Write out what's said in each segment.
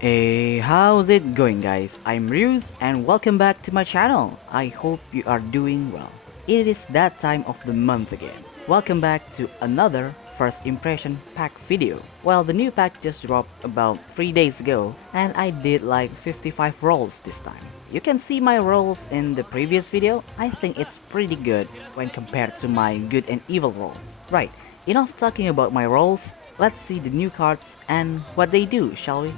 Hey, how's it going guys? I'm Ryuz and welcome back to my channel. I hope you are doing well. It is that time of the month again. Welcome back to another first impression pack video. Well, the new pack just dropped about 3 days ago and I did like 55 rolls this time. You can see my rolls in the previous video. I think it's pretty good when compared to my good and evil rolls. Right, enough talking about my rolls. Let's see the new cards and what they do, shall we?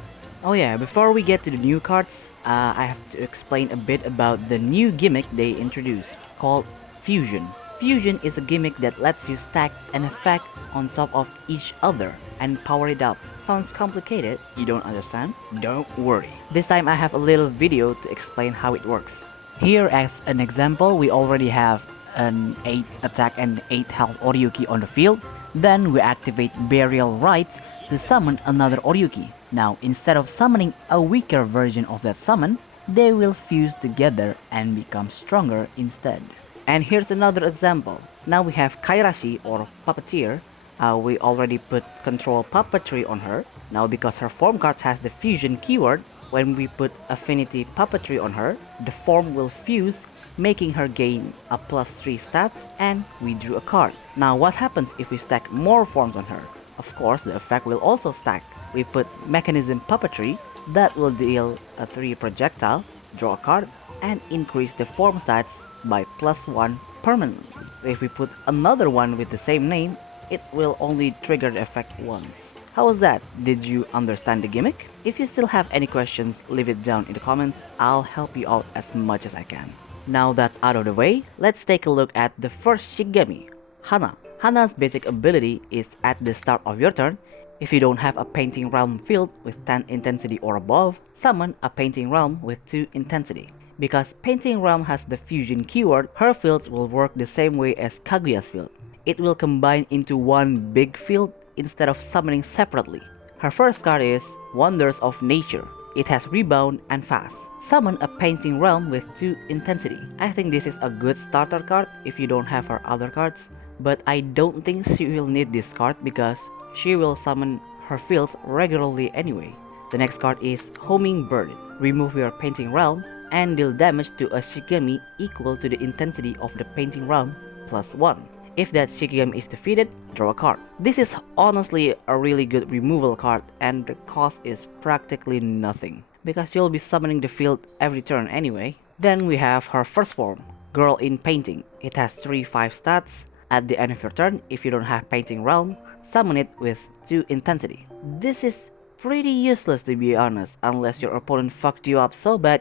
Oh yeah, before we get to the new cards, I have to explain a bit about the new gimmick they introduced, called Fusion. Fusion is a gimmick that lets you stack an effect on top of each other and power it up. Sounds complicated? You don't understand? Don't worry. This time I have a little video to explain how it works. Here as an example, we already have an 8 attack and 8 health Oryuki on the field. Then we activate Burial Rites to summon another Oryuki. Now, instead of summoning a weaker version of that summon, they will fuse together and become stronger instead. And here's another example. Now we have Kairaishi or Puppeteer. We already put Control Puppetry on her. Now because her form card has the fusion keyword, when we put Affinity Puppetry on her, the form will fuse, making her gain a +3 stats, and we drew a card. Now what happens if we stack more forms on her? Of course, the effect will also stack. We put Mechanism Puppetry, that will deal a 3 projectile, draw a card, and increase the form stats by +1 permanently. So if we put another one with the same name, it will only trigger the effect once. How was that? Did you understand the gimmick? If you still have any questions, leave it down in the comments. I'll help you out as much as I can. Now that's out of the way, let's take a look at the first Shigami, Hana. Hana's basic ability is at the start of your turn, if you don't have a Painting Realm field with 10 intensity or above, summon a Painting Realm with 2 intensity. Because Painting Realm has the fusion keyword, her fields will work the same way as Kaguya's field. It will combine into one big field instead of summoning separately. Her first card is Wonders of Nature. It has Rebound and Fast. Summon a Painting Realm with 2 intensity. I think this is a good starter card if you don't have her other cards, but I don't think she will need this card because she will summon her fields regularly anyway. The next card is Homing Bird. Remove your Painting Realm and deal damage to a Shigami equal to the intensity of the Painting Realm +1. If that Shigami is defeated, draw a card. This is honestly a really good removal card and the cost is practically nothing, because you'll be summoning the field every turn anyway. Then we have her first form, Girl in Painting. It has 3/5 stats. At the end of your turn, if you don't have Painting Realm, summon it with 2 intensity. This is pretty useless to be honest, unless your opponent fucked you up so bad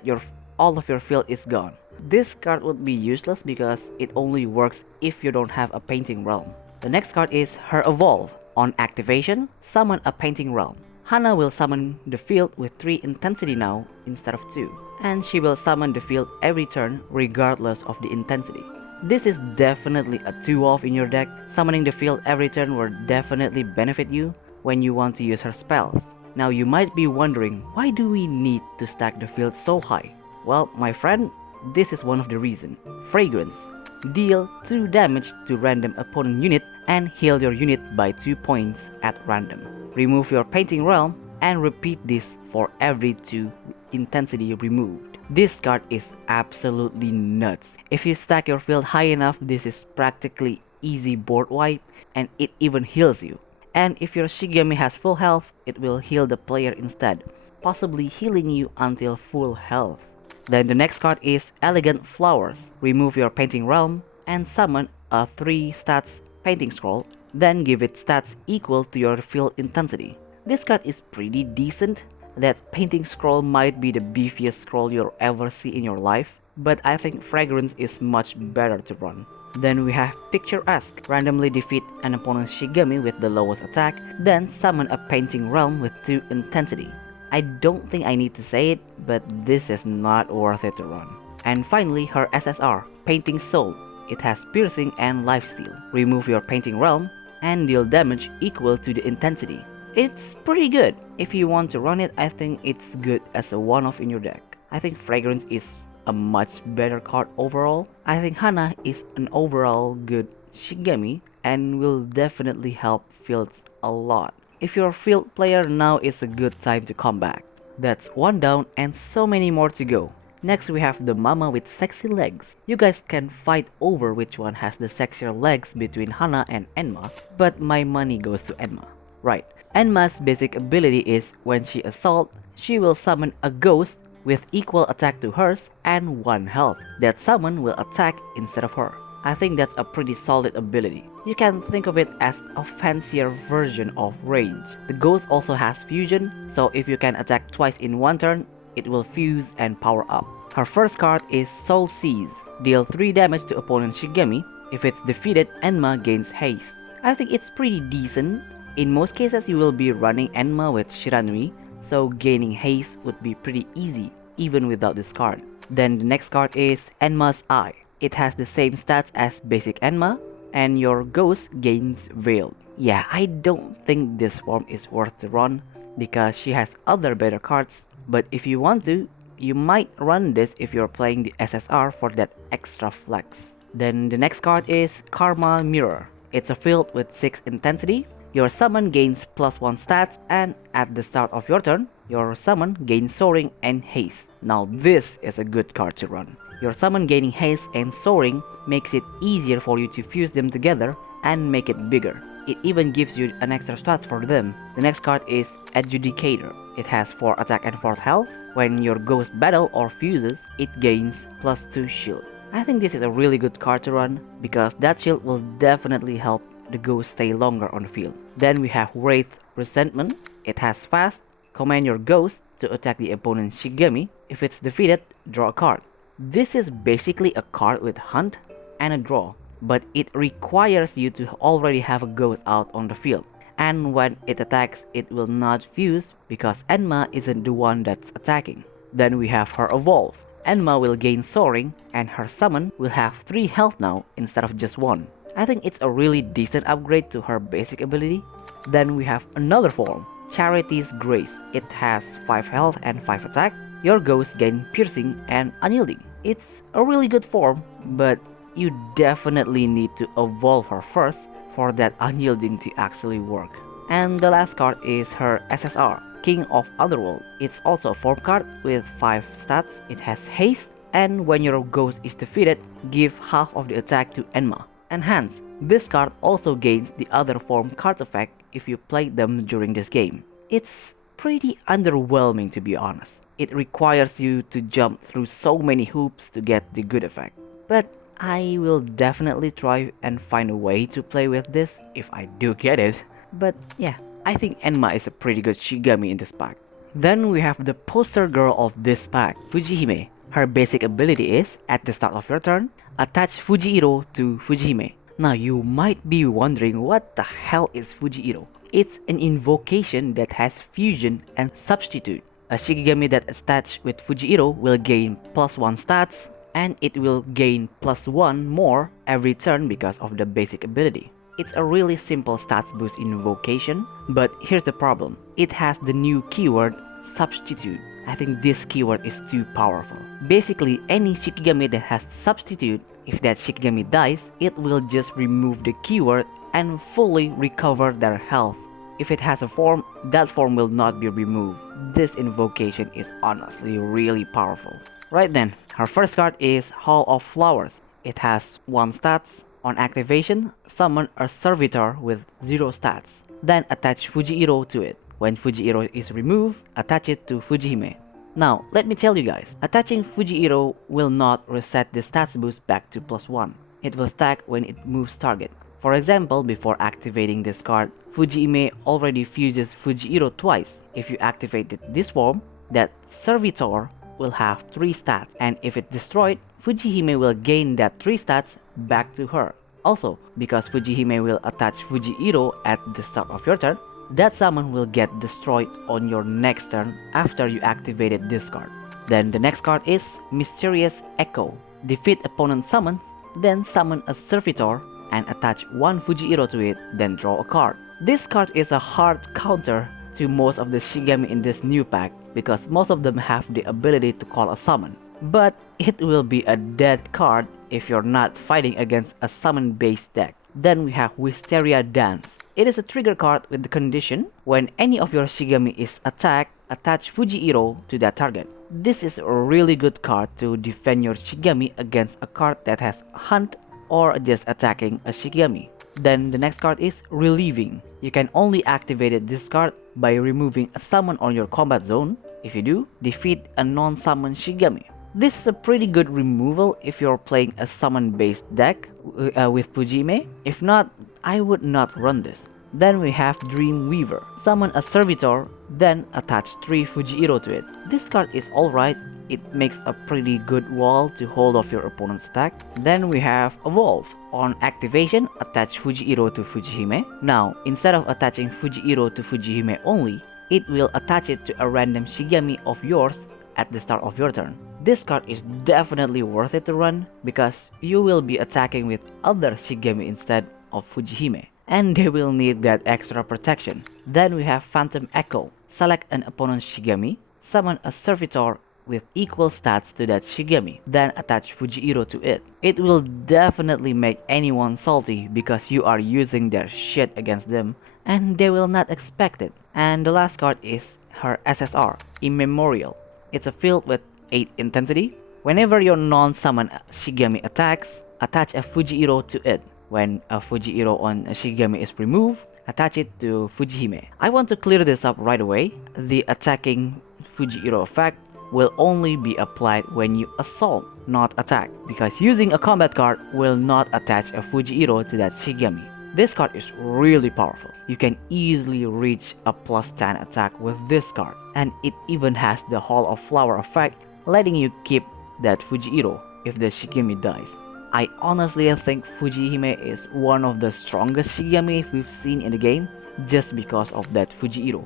all of your field is gone. This card would be useless because it only works if you don't have a Painting Realm. The next card is her Evolve. On activation, summon a Painting Realm. Hana will summon the field with 3 intensity now instead of 2, and she will summon the field every turn regardless of the intensity. This is definitely a 2-off in your deck. Summoning the field every turn will definitely benefit you when you want to use her spells. Now you might be wondering, why do we need to stack the field so high? Well, my friend, this is one of the reasons. Fragrance. Deal 2 damage to random opponent unit and heal your unit by 2 points at random. Remove your Painting Realm and repeat this for every 2 intensity removed. This card is absolutely nuts. If you stack your field high enough, this is practically easy board wipe and it even heals you. And if your Shigami has full health, it will heal the player instead, possibly healing you until full health. Then the next card is Elegant Flowers. Remove your Painting Realm and summon a 3 stats Painting Scroll, then give it stats equal to your field intensity. This card is pretty decent. That Painting Scroll might be the beefiest scroll you'll ever see in your life, but I think Fragrance is much better to run. Then we have Picturesque. Randomly defeat an opponent's Shigami with the lowest attack, then summon a Painting Realm with 2 intensity. I don't think I need to say it, but this is not worth it to run. And finally, her SSR, Painting Soul. It has Piercing and Lifesteal. Remove your Painting Realm and deal damage equal to the intensity. It's pretty good. If you want to run it, I think it's good as a one-off in your deck. I think Fragrance is a much better card overall. I think Hana is an overall good Shigami, and will definitely help fields a lot. If you're a field player, now is a good time to come back. That's one down and so many more to go. Next we have the mama with sexy legs. You guys can fight over which one has the sexier legs between Hana and Enema, but my money goes to Enema. Right, Enema's basic ability is when she assaults, she will summon a ghost with equal attack to hers and 1 health. That summon will attack instead of her. I think that's a pretty solid ability. You can think of it as a fancier version of range. The ghost also has fusion, so if you can attack twice in one turn, it will fuse and power up. Her first card is Soul Seize. Deal 3 damage to opponent Shigami. If it's defeated, Enma gains haste. I think it's pretty decent. In most cases, you will be running Enma with Shiranui, so gaining haste would be pretty easy, even without this card. Then the next card is Enma's Eye. It has the same stats as basic Enma, and your ghost gains Veiled. Yeah, I don't think this form is worth to run, because she has other better cards, but if you want to, you might run this if you're playing the SSR for that extra flex. Then the next card is Karma Mirror. It's a field with 6 intensity. Your summon gains +1 stats, and at the start of your turn, your summon gains Soaring and Haste. Now this is a good card to run. Your summon gaining haste and soaring makes it easier for you to fuse them together and make it bigger. It even gives you an extra stats for them. The next card is Adjudicator. It has 4 attack and 4 health. When your ghost battle or fuses, it gains +2 shield. I think this is a really good card to run because that shield will definitely help the ghost stay longer on the field. Then we have Wraith Resentment. It has fast. Command your ghost to attack the opponent's Shigami. If it's defeated, draw a card. This is basically a card with hunt and a draw, but it requires you to already have a ghost out on the field. And when it attacks, it will not fuse because Enma isn't the one that's attacking. Then we have her evolve. Enma will gain soaring and her summon will have 3 health now instead of just 1. I think it's a really decent upgrade to her basic ability. Then we have another form, Charity's Grace. It has 5 health and 5 attack. Your ghost gain piercing and unyielding. It's a really good form, but you definitely need to evolve her first for that unyielding to actually work. And the last card is her SSR, King of Underworld. It's also a form card with 5 stats. It has haste, and when your ghost is defeated, give half of the attack to Enma. And hence, this card also gains the other form card effect if you play them during this game. It's pretty underwhelming, to be honest. It requires you to jump through so many hoops to get the good effect. But I will definitely try and find a way to play with this if I do get it. But yeah, I think Enma is a pretty good Shigami in this pack. Then we have the poster girl of this pack, Fujihime. Her basic ability is, at the start of your turn, attach Fujihiro to Fujihime. Now you might be wondering what the hell is Fujihiro? It's an invocation that has fusion and substitute. A Shikigami that is attached with Fujihiro will gain +1 stats, and it will gain +1 more every turn because of the basic ability. It's a really simple stats boost invocation, but here's the problem. It has the new keyword, substitute. I think this keyword is too powerful. Basically, any Shikigami that has substitute, if that Shikigami dies, it will just remove the keyword and fully recover their health. If it has a form, that form will not be removed. This invocation is honestly really powerful. Right then, her first card is Hall of Flowers. It has 1 stats. On activation, summon a servitor with 0 stats. Then attach Fujihiro to it. When Fujihiro is removed, attach it to Fujihime. Now, let me tell you guys, attaching Fujihiro will not reset the stats boost back to +1. It will stack when it moves target. For example, before activating this card, Fujihime already fuses Fujihiro twice. If you activated this form, that servitor will have 3 stats, and if it destroyed, Fujihime will gain that 3 stats back to her. Also, because Fujihime will attach Fujihiro at the start of your turn, that summon will get destroyed on your next turn after you activated this card. Then the next card is Mysterious Echo. Defeat opponent summons, then summon a servitor and attach 1 Fujihiro to it, then draw a card. This card is a hard counter to most of the Shigami in this new pack because most of them have the ability to call a summon. But it will be a dead card if you're not fighting against a summon based deck. Then we have Wisteria Dance. It is a trigger card with the condition when any of your Shigami is attacked, attach Fujihiro to that target. This is a really good card to defend your Shigami against a card that has Hunt or just attacking a Shigami. Then the next card is Relieving. You can only activate this card by removing a summon on your combat zone. If you do, defeat a non-summon Shigami. This is a pretty good removal if you're playing a summon based deck with Fujihime. If not, I would not run this. Then we have Dream Weaver. Summon a Servitor, then attach 3 Fujihiro to it. This card is alright, it makes a pretty good wall to hold off your opponent's attack. Then we have Evolve. On activation, attach Fujihiro to Fujihime. Now, instead of attaching Fujihiro to Fujihime only, it will attach it to a random Shigami of yours at the start of your turn. This card is definitely worth it to run because you will be attacking with other Shigami instead of Fujihime, and they will need that extra protection. Then we have Phantom Echo. Select an opponent's Shigami, summon a Servitor with equal stats to that Shigami, then attach Fujihiro to it. It will definitely make anyone salty because you are using their shit against them and they will not expect it. And the last card is her SSR, Immemorial. It's a field with 8 intensity. Whenever your non-summon Shigami attacks, attach a Fujihiro to it. When a Fujihiro on a Shigami is removed, attach it to Fujihime. I want to clear this up right away. The attacking Fujihiro effect will only be applied when you assault, not attack, because using a combat card will not attach a Fujihiro to that Shigami. This card is really powerful. You can easily reach a plus 10 attack with this card, and it even has the Hall of Flower effect, letting you keep that Fujihiro if the Shigami dies. I honestly think Fujihime is one of the strongest Shigami we've seen in the game, just because of that Fujihiro.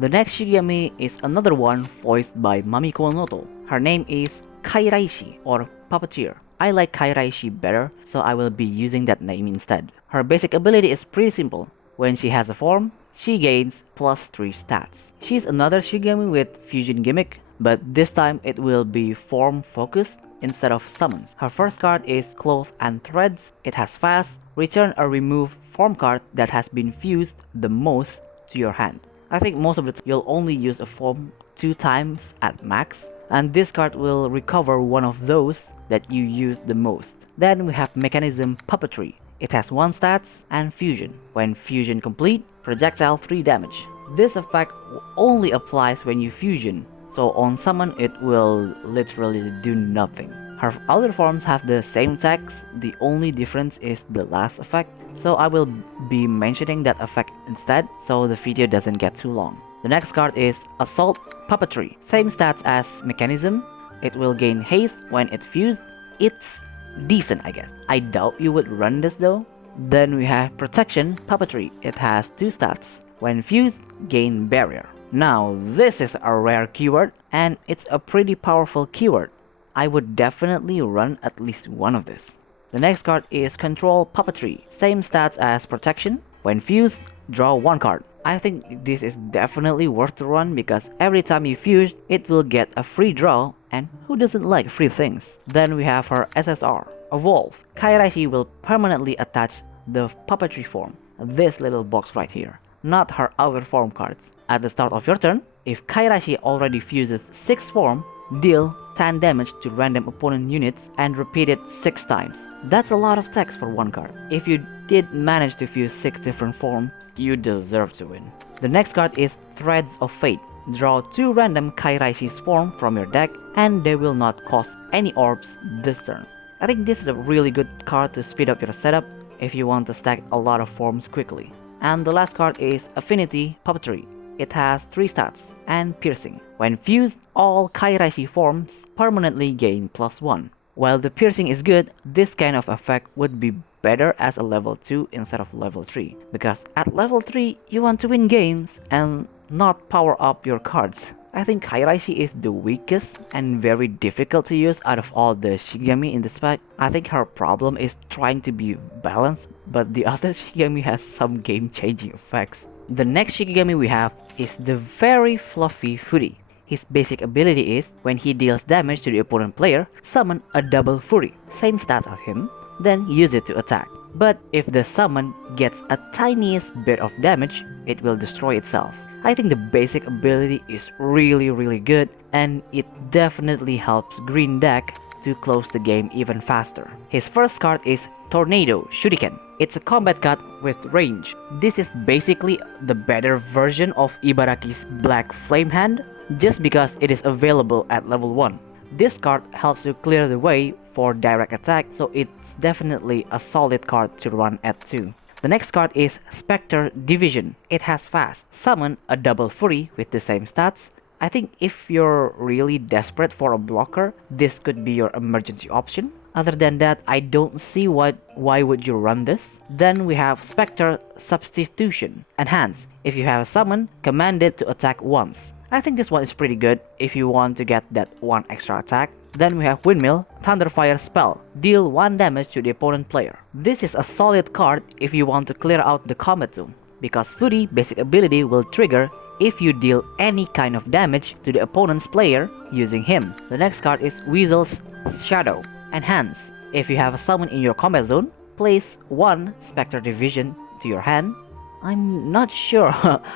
The next Shigami is another one voiced by Mamiko Noto. Her name is Kairaishi or Puppeteer. I like Kairaishi better, so I will be using that name instead. Her basic ability is pretty simple. When she has a form, she gains plus 3 stats. She's another Shigami with fusion gimmick, but this time it will be form focused instead of summons. Her first card is Cloth and Threads. It has fast, return or remove form card that has been fused the most to your hand. I think most of the time you'll only use a form 2 times at max, and this card will recover one of those that you use the most. Then we have Mechanism Puppetry. It has 1 stats and fusion. When fusion complete, projectile 3 damage. This effect only applies when you fusion, so on summon it will literally do nothing. Her other forms have the same text, the only difference is the last effect, so I will be mentioning that effect instead so the video doesn't get too long. The next card is Assault Puppetry. Same stats as Mechanism. It will gain haste when it's fused. It's decent, I guess. I doubt you would run this though. Then we have Protection Puppetry. It has 2 stats. When fused, gain Barrier. Now this is a rare keyword and it's a pretty powerful keyword. I would definitely run at least one of this. The next card is Control Puppetry. Same stats as Protection. When fused, draw 1 card. I think this is definitely worth to run because every time you fuse, it will get a free draw, and who doesn't like free things? Then we have her SSR, Evolve. Kairaishi will permanently attach the puppetry form, this little box right here, not her other form cards. At the start of your turn, if Kairaishi already fuses 6 form, deal 10 damage to random opponent units and repeat it 6 times. That's a lot of text for 1 card. If you did manage to fuse 6 different forms, you deserve to win. The next card is Threads of Fate. Draw 2 random Kairaishi's form from your deck and they will not cost any orbs this turn. I think this is a really good card to speed up your setup if you want to stack a lot of forms quickly. And the last card is Affinity Puppetry. It has 3 stats and Piercing. When fused, all Kairaishi forms permanently gain +1. While the Piercing is good, this kind of effect would be better as a level 2 instead of level 3, because at level 3 you want to win games and not power up your cards. I think Kairaishi is the weakest and very difficult to use out of all the Shigami in this pack. I think her problem is trying to be balanced, but the other Shigami has some game-changing effects. The next Shigami we have is the very fluffy Fury. His basic ability is, when he deals damage to the opponent player, summon a double Fury, same stats as him, then use it to attack. but if the summon gets a tiniest bit of damage, it will destroy itself. I think the basic ability is really good, and it definitely helps green deck to close the game even faster. His first card is Tornado Shuriken. It's a combat card with range. This is basically the better version of Ibaraki's Black Flame Hand, just because it is available at level 1. This card helps you clear the way for direct attack, so it's definitely a solid card to run at 2. The next card is Spectre Division. It has fast. Summon a double Fury with the same stats. I think if you're really desperate for a blocker, this could be your emergency option. Other than that, I don't see why would you run this. Then we have Spectre Substitution. Enhance. If you have a summon, command it to attack once. I think this one is pretty good if you want to get that one extra attack. Then we have Windmill, Thunderfire Spell. Deal 1 damage to the opponent player. This is a solid card if you want to clear out the combat zone, because Fury basic ability will trigger if you deal any kind of damage to the opponent's player using him. The next card is Weasel's Shadow. Enhance. If you have a summon in your combat zone, place 1 Spectre Division to your hand. I'm not sure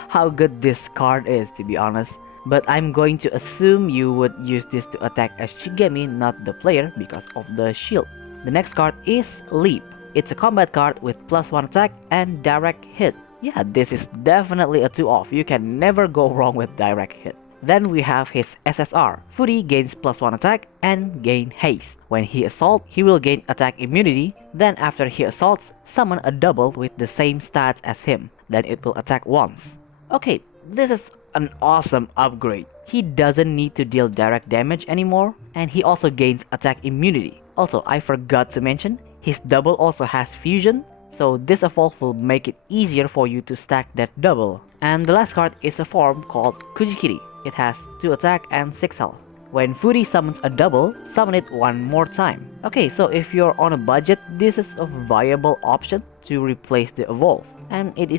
how good this card is, to be honest, but I'm going to assume you would use this to attack a Shigami, not the player, because of the shield. The next card is Leap. It's a combat card with +1 attack and direct hit. Yeah, this is definitely a 2-off. You can never go wrong with direct hit. Then we have his SSR. Fury gains +1 attack and gain haste. When he assaults, he will gain attack immunity. Then after he assaults, summon a double with the same stats as him. Then it will attack once. Okay, this is an awesome upgrade. He doesn't need to deal direct damage anymore, and he also gains attack immunity. Also, I forgot to mention, his double also has fusion, so this evolve will make it easier for you to stack that double. And the last card is a form called Kujikiri. It has 2 attack and 6 health. When Fury summons a double, summon it 1 more time. Okay, so if you're on a budget, this is a viable option to replace the evolve, and it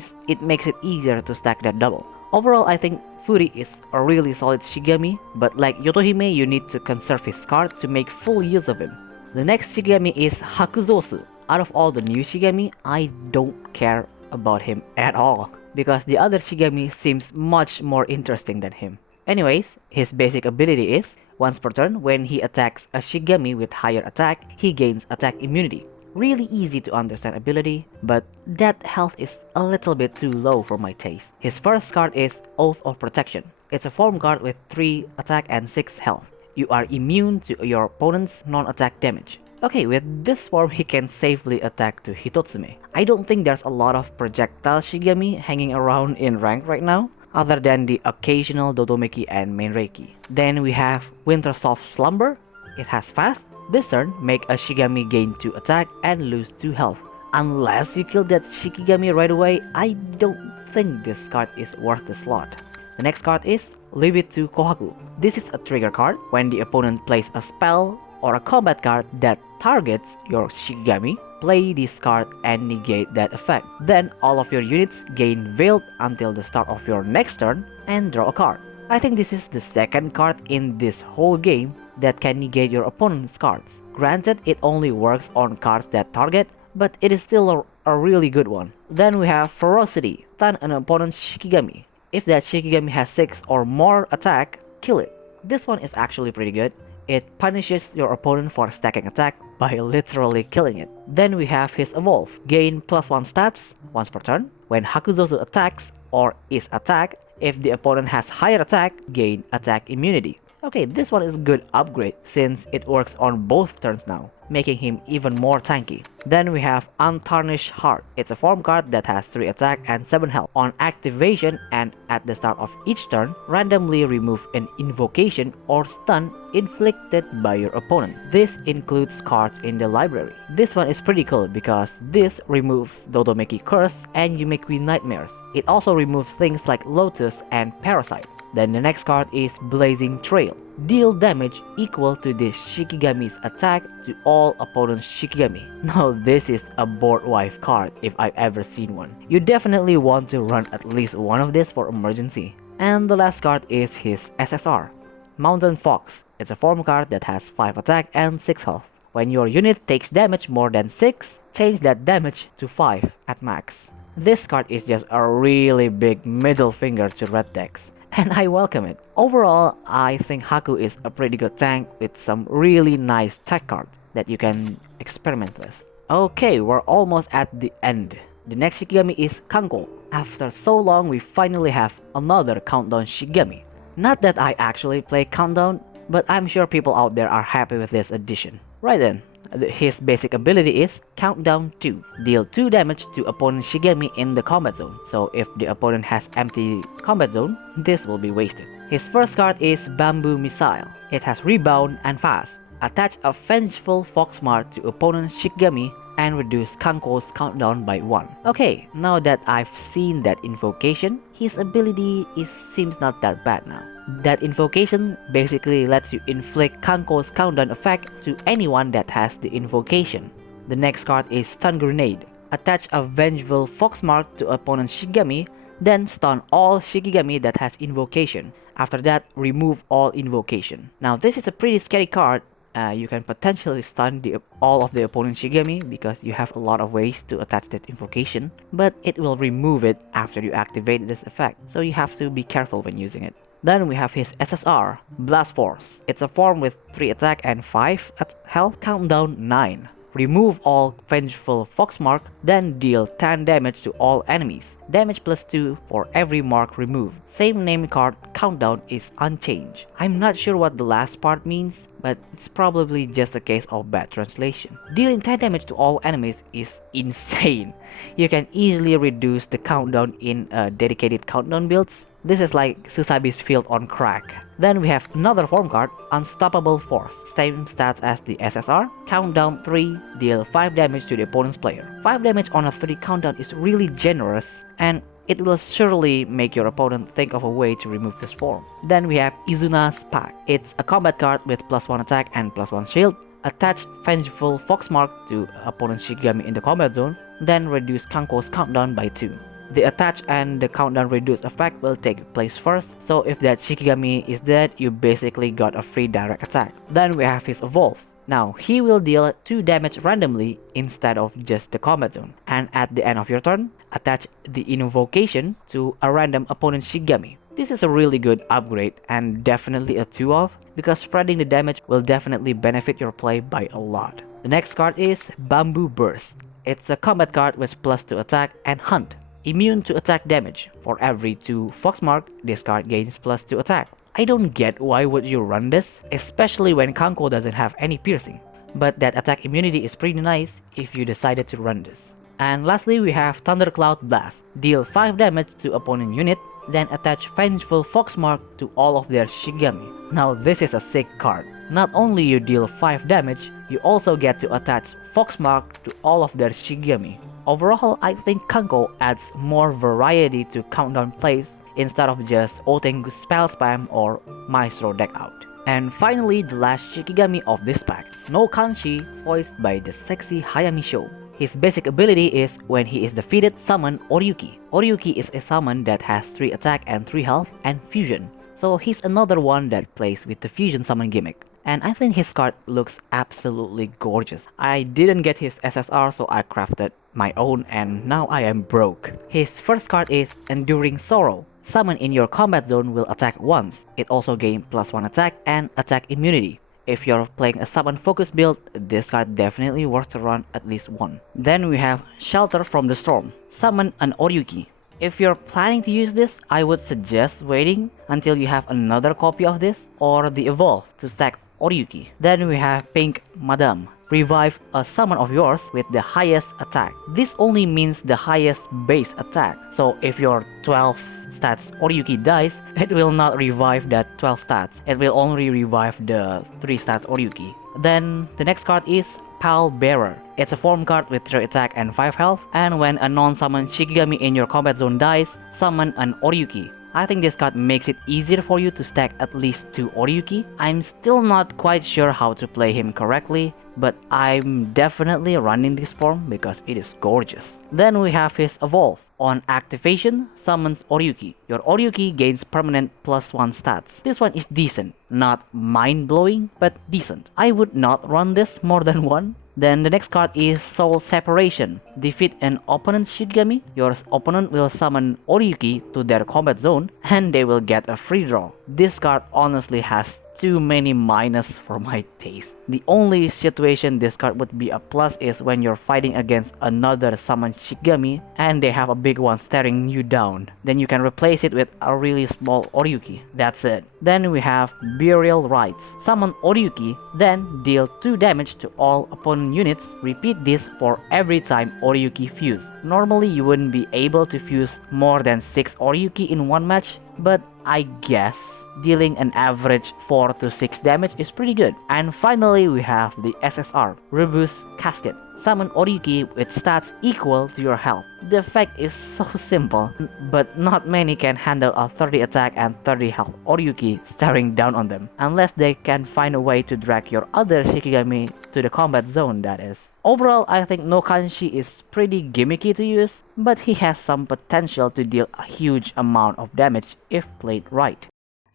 makes it easier to stack that double. Overall, I think Fury is a really solid Shigami, but like Yotohime, you need to conserve his card to make full use of him. The next Shigami is Hakuzu. Out of all the new Shigami, I don't care about him at all, because the other Shigami seems much more interesting than him. Anyways, his basic ability is, once per turn, when he attacks a Shigami with higher attack, he gains attack immunity. Really easy to understand ability, but that health is a little bit too low for my taste. His first card is Oath of Protection. It's a form card with 3 attack and 6 health. You are immune to your opponent's non-attack damage. Okay, with this form he can safely attack to Hitotsume. I don't think there's a lot of projectile Shigami hanging around in rank right now, other than the occasional Dodomeki and Main Reiki. Then we have Wintersoft Slumber. It has fast. This turn, make a Shigami gain 2 attack and lose 2 health. Unless you kill that Shikigami right away, I don't think this card is worth the slot. The next card is Leave It to Kohaku. This is a trigger card. When the opponent plays a spell or a combat card that targets your Shikigami, play this card and negate that effect. Then all of your units gain Veiled until the start of your next turn and draw a card. I think this is the second card in this whole game that can negate your opponent's cards. Granted, it only works on cards that target, but it is still a really good one. Then we have Ferocity. Stun an opponent's Shikigami. If that Shikigami has 6 or more attack, kill it. This one is actually pretty good. It punishes your opponent for stacking attack by literally killing it. Then we have his Evolve. Gain +1 stats once per turn. When Hakuzu attacks or is attacked, if the opponent has higher attack, gain attack immunity. Okay, this one is a good upgrade since it works on both turns now, making him even more tanky. Then we have Untarnished Heart. It's a form card that has 3 attack and 7 health. On activation and at the start of each turn, randomly remove an invocation or stun inflicted by your opponent. This includes cards in the library. This one is pretty cool because this removes Dodomeki Curse and Yumeki Nightmares. It also removes things like Lotus and Parasite. Then the next card is Blazing Trail. Deal damage equal to this Shikigami's attack to all opponent's Shikigami. Now this is a board wife card if I've ever seen one. You definitely want to run at least one of this for emergency. And the last card is his SSR. Mountain Fox. It's a form card that has 5 attack and 6 health. When your unit takes damage more than 6, change that damage to 5 at max. This card is just a really big middle finger to red decks, and I welcome it. Overall, I think Haku is a pretty good tank with some really nice tech cards that you can experiment with. Okay, we're almost at the end. The next Shikigami is Kanko. After so long, we finally have another Countdown Shikigami. Not that I actually play Countdown, but I'm sure people out there are happy with this addition. Right then, his basic ability is Countdown 2. Deal 2 damage to opponent Shikigami in the combat zone. So if the opponent has empty combat zone, this will be wasted. His first card is Bamboo Missile. It has rebound and fast. Attach a Vengeful Foxmart to opponent Shikigami and reduce Kanko's countdown by 1. Okay, now that I've seen that invocation, his ability seems not that bad now. That invocation basically lets you inflict Kanko's countdown effect to anyone that has the invocation. The next card is Stun Grenade. Attach a Vengeful Foxmark to opponent Shikigami, then stun all Shikigami that has invocation. After that, remove all invocation. Now this is a pretty scary card. You can potentially stun all of the opponent Shikigami because you have a lot of ways to attach that invocation, but it will remove it after you activate this effect, so you have to be careful when using it. Then we have his SSR, Blast Force. It's a form with 3 attack and 5 health, countdown 9. Remove all Vengeful Foxmark, then deal 10 damage to all enemies. Damage plus 2 for every mark removed. Same name card, countdown is unchanged. I'm not sure what the last part means, but it's probably just a case of bad translation. Dealing 10 damage to all enemies is insane. You can easily reduce the countdown in dedicated countdown builds. This is like Susabi's Field on crack. Then we have another form card, Unstoppable Force. Same stats as the SSR. Countdown 3, deal 5 damage to the opponent's player. 5 damage on a 3 countdown is really generous, and it will surely make your opponent think of a way to remove this form. Then we have Izuna's Pack. It's a combat card with +1 attack and +1 shield. Attach Vengeful Foxmark to opponent Shikigami in the combat zone, then reduce Kanko's countdown by 2. The attach and the countdown reduce effect will take place first, so if that Shikigami is dead, you basically got a free direct attack. Then we have his Evolve. Now, he will deal 2 damage randomly instead of just the combat zone. And at the end of your turn, attach the invocation to a random opponent Shikigami. This is a really good upgrade and definitely a 2-off, because spreading the damage will definitely benefit your play by a lot. The next card is Bamboo Burst. It's a combat card with +2 attack and hunt. Immune to attack damage. For every 2 Foxmark, this card gains +2 attack. I don't get why would you run this, especially when Kanko doesn't have any piercing. But that attack immunity is pretty nice if you decided to run this. And lastly, we have Thundercloud Blast. Deal 5 damage to opponent unit, then attach Vengeful Foxmark to all of their Shikigami. Now this is a sick card. Not only you deal 5 damage, you also get to attach Foxmark to all of their Shikigami. Overall, I think Kanko adds more variety to countdown plays instead of just ulting spell spam or Maestro deck out. And finally, the last Shikigami of this pack, No Kanshi, voiced by the sexy Hayami Show. His basic ability is when he is defeated, summon Oryuki. Oryuki is a summon that has 3 attack and 3 health and fusion. So he's another one that plays with the fusion summon gimmick. And I think his card looks absolutely gorgeous. I didn't get his SSR, so I crafted my own and now I am broke. His first card is Enduring Sorrow. Summon in your combat zone will attack once. It also gains +1 attack and attack immunity. If you're playing a summon focus build, this card definitely worth to run at least one. Then we have Shelter from the Storm. Summon an Oryuki. If you're planning to use this, I would suggest waiting until you have another copy of this or the Evolve to stack Oryuki. Then we have Pink Madame. Revive a summon of yours with the highest attack. This only means the highest base attack. So if your 12 stats Oryuki dies, it will not revive that 12 stats. It will only revive the 3 stats Oryuki. Then the next card is Pal Bearer. It's a form card with 3 attack and 5 health, and when a non-summoned Shikigami in your combat zone dies, summon an Oryuki. I think this card makes it easier for you to stack at least 2 Oryuki. I'm still not quite sure how to play him correctly, but I'm definitely running this form because it is gorgeous. Then we have his Evolve. On activation, summons Oryuki. Your Oryuki gains permanent +1 stats. This one is decent, not mind-blowing, but decent. I would not run this more than one. Then the next card is Soul Separation. Defeat an opponent's Shikigami. Your opponent will summon Oryuki to their combat zone and they will get a free draw. This card honestly has too many minus for my taste. The only situation this card would be a plus is when you're fighting against another summoned Shikigami and they have a big one staring you down. Then you can replace it with a really small Oryuki. That's it. Then we have Burial Rites. Summon Oryuki, then deal 2 damage to all opponent units. Repeat this for every time Oryuki fuse. Normally you wouldn't be able to fuse more than 6 Oryuki in one match, but I guess dealing an average 4 to 6 damage is pretty good. And finally we have the SSR, Rebus Casket. Summon Oryuki with stats equal to your health. The effect is so simple, but not many can handle a 30 attack and 30 health Oryuki staring down on them, unless they can find a way to drag your other Shikigami to the combat zone, that is. Overall, I think no Kanshi is pretty gimmicky to use, but he has some potential to deal a huge amount of damage if played right.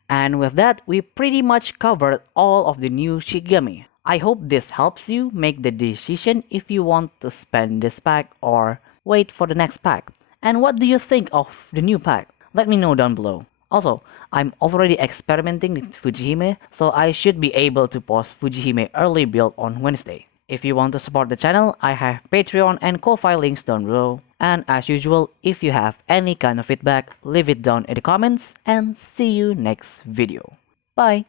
And with that, we pretty much covered all of the new Shikigami. I hope this helps you make the decision if you want to spend this pack or wait for the next pack. And what do you think of the new pack? Let me know down below. Also, I'm already experimenting with Fujihime, so I should be able to post Fujihime early build on Wednesday. If you want to support the channel, I have Patreon and Ko-Fi links down below. And as usual, if you have any kind of feedback, leave it down in the comments and see you next video. Bye!